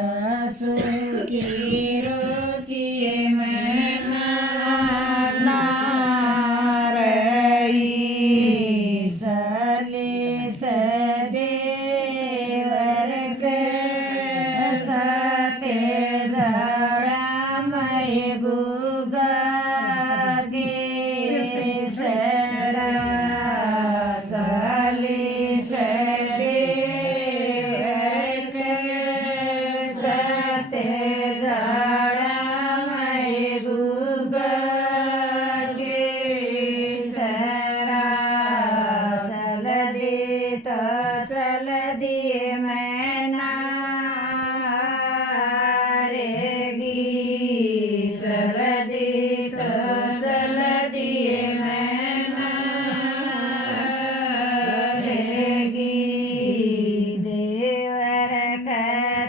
सासू की रोकिए मैं मारना रही चले सदेवर के साथे धड़ा मैं गुगा गे सरा चले सदेवर के साथे धड़ा मैं गुगा गे सरा चल दिए मैं नारेगी चल दिए मैं नारेगी देवर का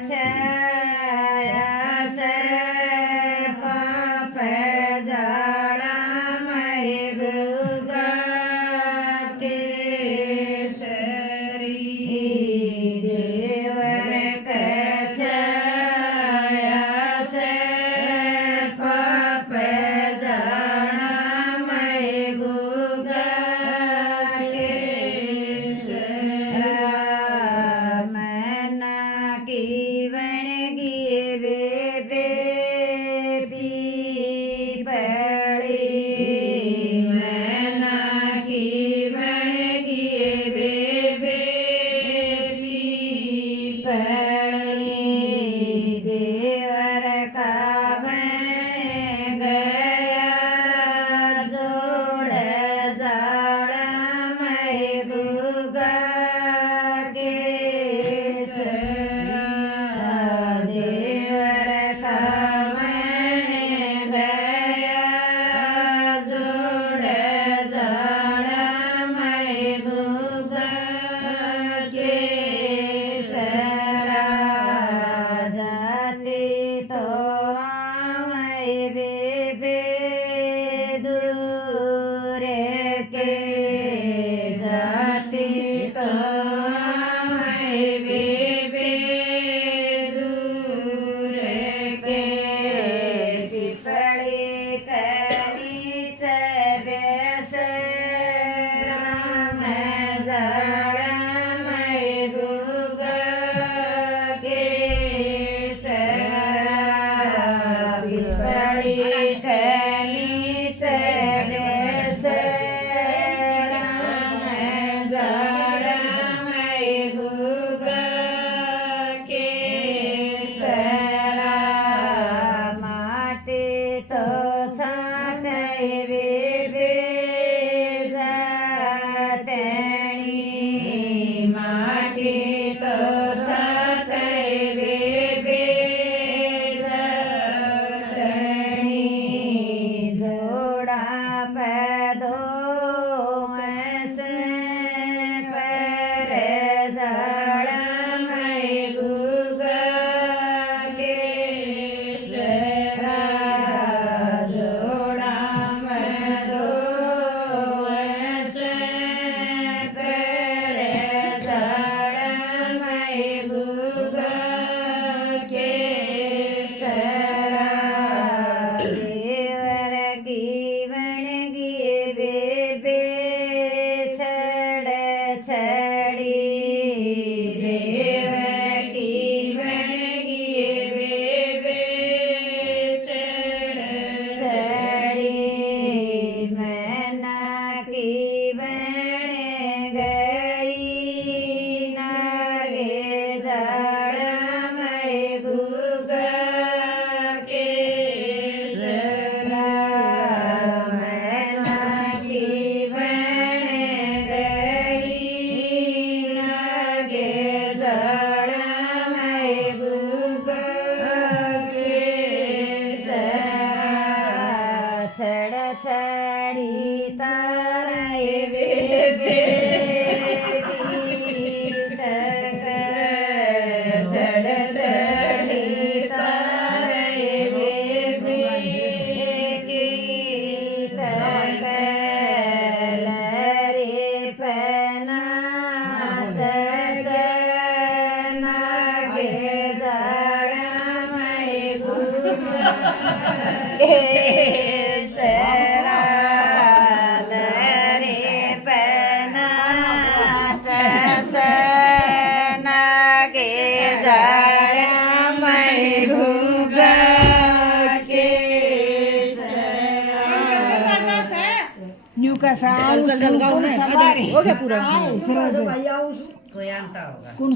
छाया सर पाप जाड़ा मैं गुगा के देवर का छाया से पाप जाना मैं गुगा के मैना की बनगी बेबे पड़ी मैना की बनगी बेबे देवर का बन गया जोड़ जाड़ा मैं गुगा के देवर का बन गया जोड़ जाड़ा मैं गुगा के जाती तो आए बेबे दूर के जाती तो आए बेबे दूर के पिपड़ी कनी बेस राम जाड़ा मैं गुगा के पिपड़ी कनी बेस राम जाड़ा मैं गुगा के माटी तो छाटे बेबे जातनी माटी तो छाटे बेबे जातनी जोड़ा पैदो ऐसे पर जाड़ा मैं गुगा के जोड़ा मैं दो ऐसे पर जाड़ा मैं गुगा के देवर की बनगी बेबे छड़ी देवर की बनगी बेबे छड़ी मैना की बन गई नागे जाड़ा मैं गुगा के मैना की बन गई नागे जाड़ा मैं गुगा के छड़ी तारे बेबे केसराल रे पनाचा सणा गे झाड्या मै भुगा न्यू का साल चल गाओ ना सवारी हो गया पूरा कौन